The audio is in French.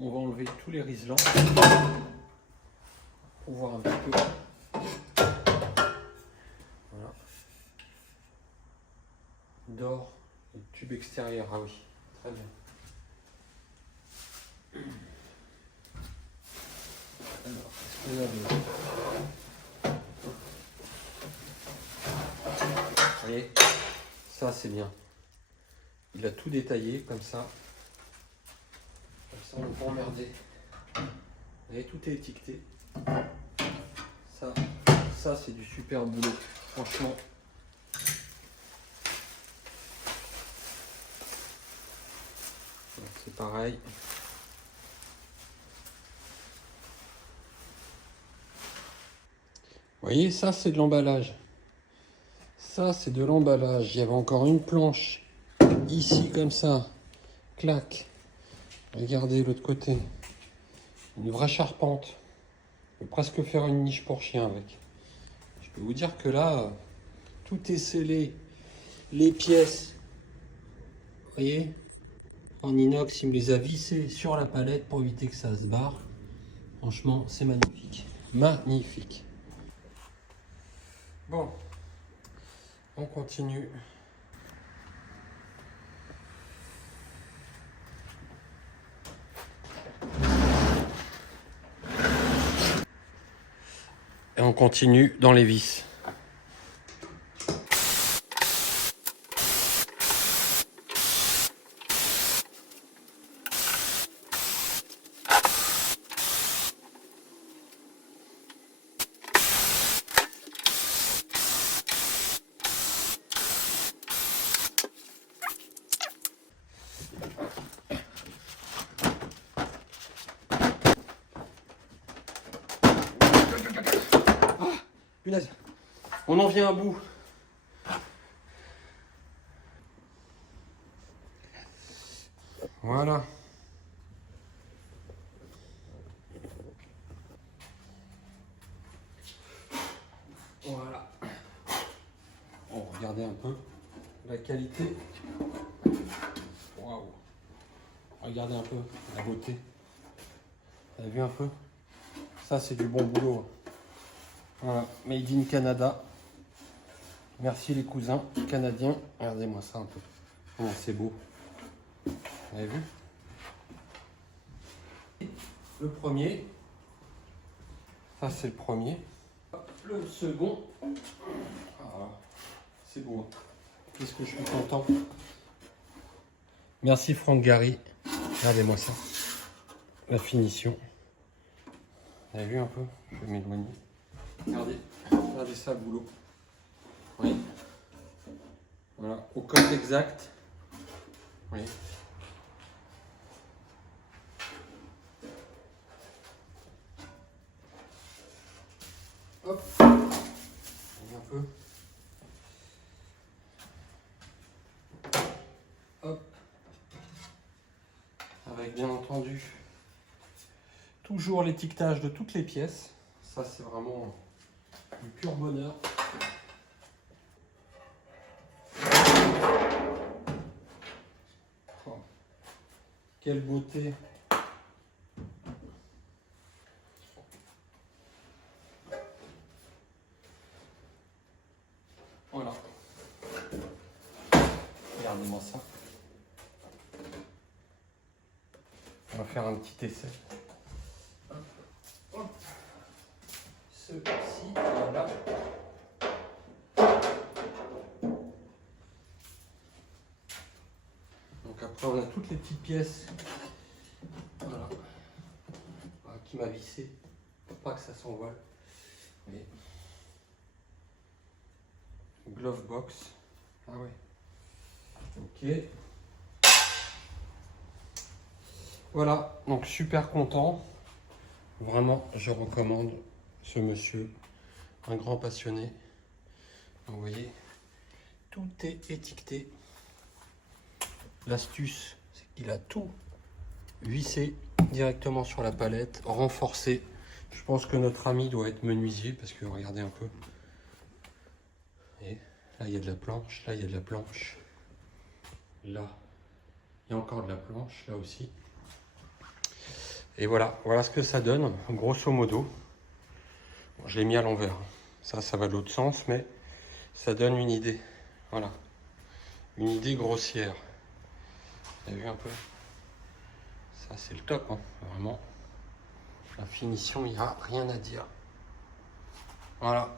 On va enlever tous les riselants pour voir un petit peu. Voilà. D'or, le tube extérieur. Ah oui, très bien. Alors, qu'est-ce qu'on a d'autre? Vous voyez, ça c'est bien. Il a tout détaillé comme ça. Comme ça, on ne peut pas emmerder. Vous voyez, tout est étiqueté. Ça c'est du super boulot. Franchement. C'est pareil. Vous voyez, ça c'est de l'emballage. Ça c'est de l'emballage. Il y avait encore une planche ici comme ça. Clac. Regardez l'autre côté. Une vraie charpente. On peut presque faire une niche pour chien avec. Je peux vous dire que là, tout est scellé. Les pièces, vous voyez, en inox, il me les a vissées sur la palette pour éviter que ça se barre. Franchement, c'est magnifique. Magnifique. Bon, on continue. Et on continue dans les vis. Punaise, on en vient à bout. Voilà. Voilà. On va regarder un peu la qualité. Waouh. Regardez un peu la beauté. Vous avez vu un peu? Ça, c'est du bon boulot. Voilà, made in Canada. Merci les cousins canadiens. Regardez-moi ça un peu. Oh, c'est beau. Vous avez vu? Le premier. Ça, c'est le premier. Le second. Ah, c'est beau. Qu'est-ce que je suis content. Merci Franck Gary. Regardez-moi ça. La finition. Vous avez vu un peu? Je vais m'éloigner. Regardez ça le boulot. Oui. Voilà, au code exact. Oui. Hop. Un peu. Hop. Avec bien entendu toujours l'étiquetage de toutes les pièces. Ça c'est vraiment du pur bonheur. Oh, quelle beauté. Voilà. Regardez-moi ça. On va faire un petit essai. Hop, hop. Ceci, voilà. Donc après on a toutes les petites pièces. Voilà. Voilà, qui m'a vissé pour pas que ça s'envole. Vous voyez. Glove box. Ah ouais. Ok. Voilà, donc super content. Vraiment, je recommande ce monsieur, un grand passionné. Vous voyez, tout est étiqueté. L'astuce, c'est qu'il a tout vissé directement sur la palette, renforcé. Je pense que notre ami doit être menuisier parce que regardez un peu. Et là, il y a de la planche, là, il y a de la planche. Là, il y a encore de la planche, là aussi. Et voilà, voilà ce que ça donne, grosso modo. Bon, je l'ai mis à l'envers. Ça va de l'autre sens, mais ça donne une idée. Voilà. Une idée grossière. Vous avez vu un peu? Ça, c'est le top, hein. Vraiment. La finition, il n'y a rien à dire. Voilà.